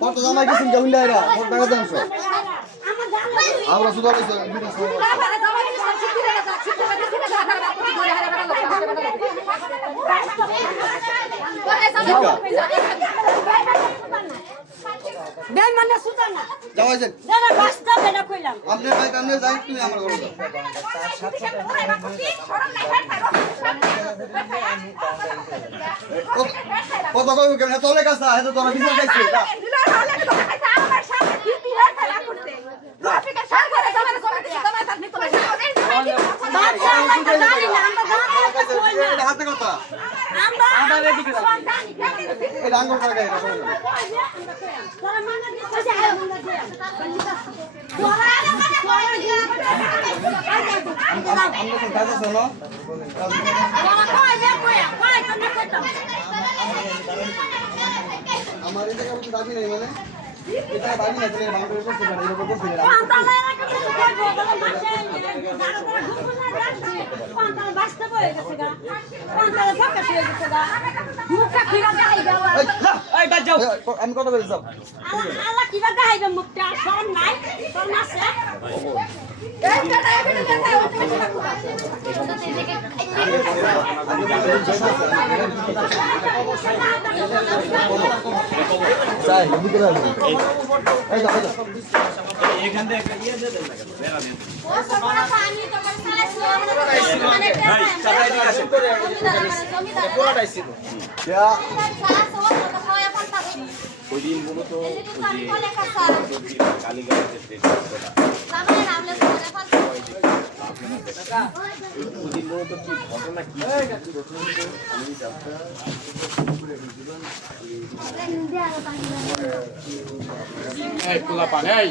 কত জামাই গেছেন কেমন ডাইরা কত টাকা জানছো আমরা শুধু বেল মানে সুতা না যাও আছেন দাদা বাস্তা বেটা কইলাম আপনি ভাই কামনে যাই তুমি আমার ঘরে যাও কত কই কেন তোলে কাছে এত তোরা বিচার খাইছিস আমার সামনে কি হয় খেলা করতে রাফিকা সরকারে জামারে জমা দিছে তোমার তার নিতে লাগে বাচ্চা আমরা জানি না আমরা জানি না এটা হাতে কথা আমরা এদিকে এই ডাঙ্গর টাকা এটা তোরা মানে দিছে আয় মনে দে আমরা কাজ আছে না আমার এই জায়গা কিছু দাবি নেই মানে এটা দাবি না তুমি বাংলাদেশ করতে পারো এরকম করতে আমি কত করে যাব মুখটা শরম নাই শরম আছে এখান থেকে একটা ইয়ে দিয়ে দেন না কেন বেড়া দেন ও সবরা পানি তোমার সারা মানে চালাই দিয়ে আসেন পোলাটাই ছিল ইয়া সারা সব কথা খাওয়া পান্তাছি ওই দিন বলো তো এই যে তুমি কোলে কাছা কালীগঞ্জের যে সামনে নামলে কোলে পান্তা ওই দিন বলো তো কি ঘটনা কি আমি জানতে এই পোলা পানি এই